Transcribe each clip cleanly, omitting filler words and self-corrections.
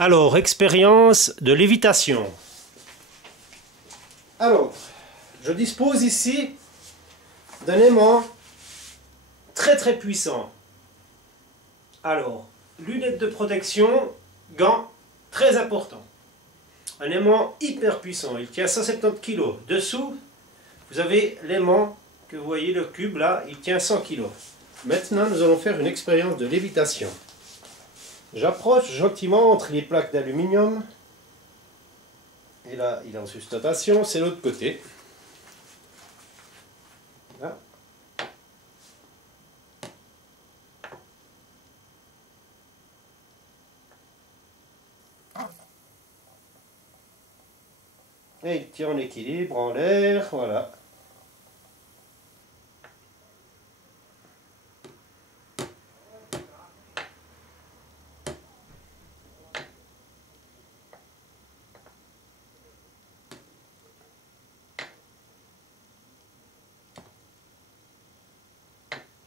Alors, expérience de lévitation. Alors, je dispose ici d'un aimant très puissant. Alors, lunettes de protection, gants, très important. Un aimant hyper puissant, il tient 170 kg. Dessous, vous avez l'aimant que vous voyez, le cube là, il tient 100 kg. Maintenant, nous allons faire une expérience de lévitation. J'approche gentiment entre les plaques d'aluminium. Et là, il est en sustentation, c'est l'autre côté. Là. Et il tient en équilibre, en l'air, voilà.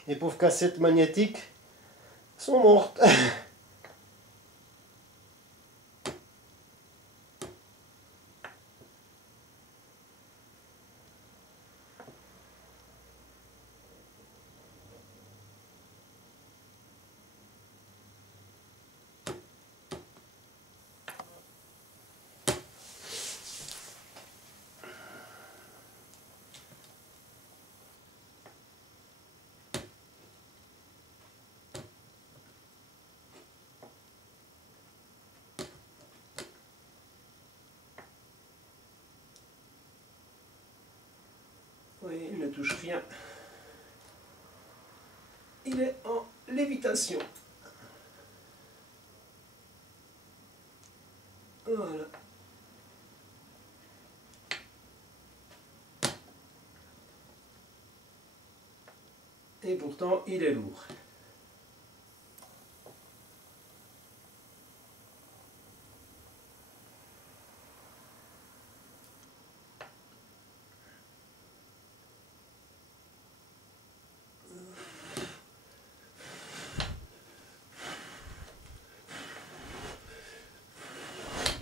Les pauvres cassettes magnétiques sont mortes. Oui, il ne touche rien. Il est en lévitation. Voilà. Et pourtant, il est lourd.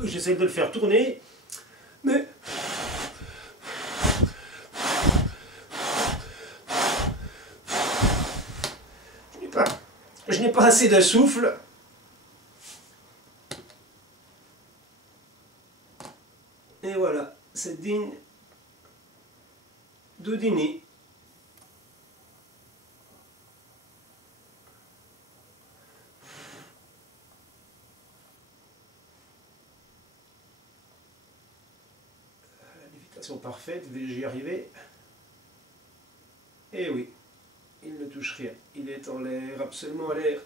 J'essaie de le faire tourner, mais je n'ai pas assez de souffle. Et voilà, c'est digne d'Houdini. Parfaite, j'y arriver. Et oui, il ne touche rien. Il est en l'air, absolument à l'air.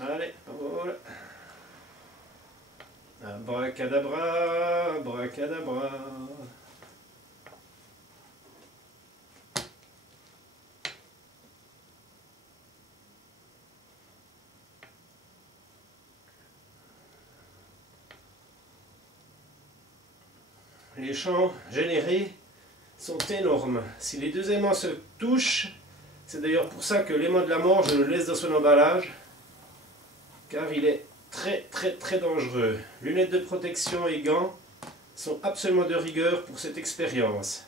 Allez, voilà. Abracadabra, abracadabra. Les champs générés sont énormes. Si les deux aimants se touchent, c'est d'ailleurs pour ça que l'aimant de la mort, je le laisse dans son emballage, car il est très dangereux. Lunettes de protection et gants sont absolument de rigueur pour cette expérience.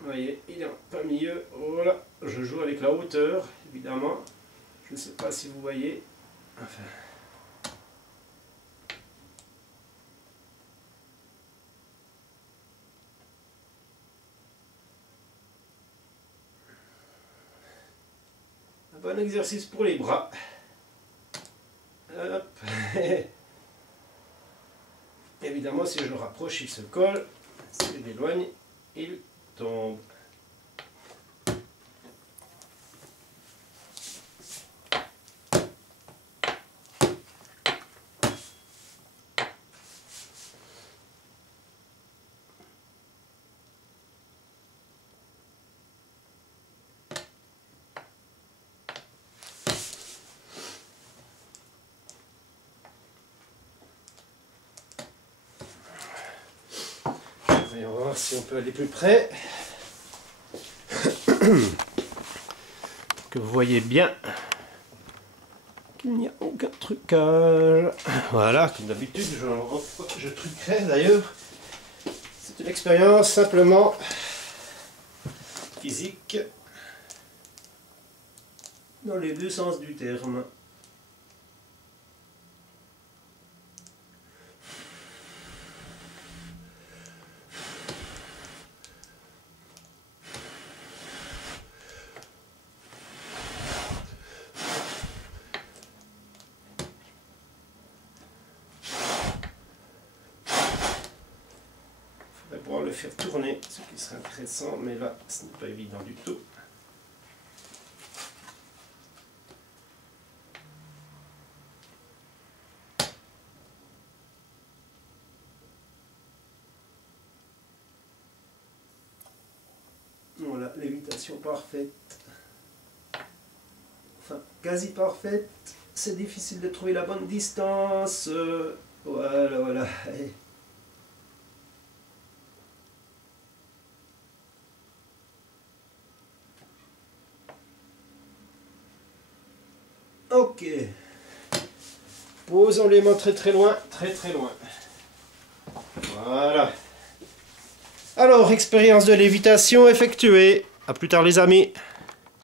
Vous voyez, il est en plein milieu. Voilà, je joue avec la hauteur, évidemment. Je ne sais pas si vous voyez. Enfin. Bon exercice pour les bras. Hop. Évidemment, si je le rapproche, il se colle. Si je l'éloigne, il tombe. Et on va voir si on peut aller plus près. Que vous voyez bien qu'il n'y a aucun trucage. Voilà, comme d'habitude, je truquerai d'ailleurs. C'est une expérience simplement physique dans les deux sens du terme. On va pouvoir le faire tourner, ce qui serait intéressant, mais là, ce n'est pas évident du tout. Voilà, lévitation parfaite. Enfin, quasi parfaite. C'est difficile de trouver la bonne distance. Voilà, voilà. Ok. Posons les mains très très loin, très très loin. Voilà. Alors, expérience de lévitation effectuée. À plus tard les amis.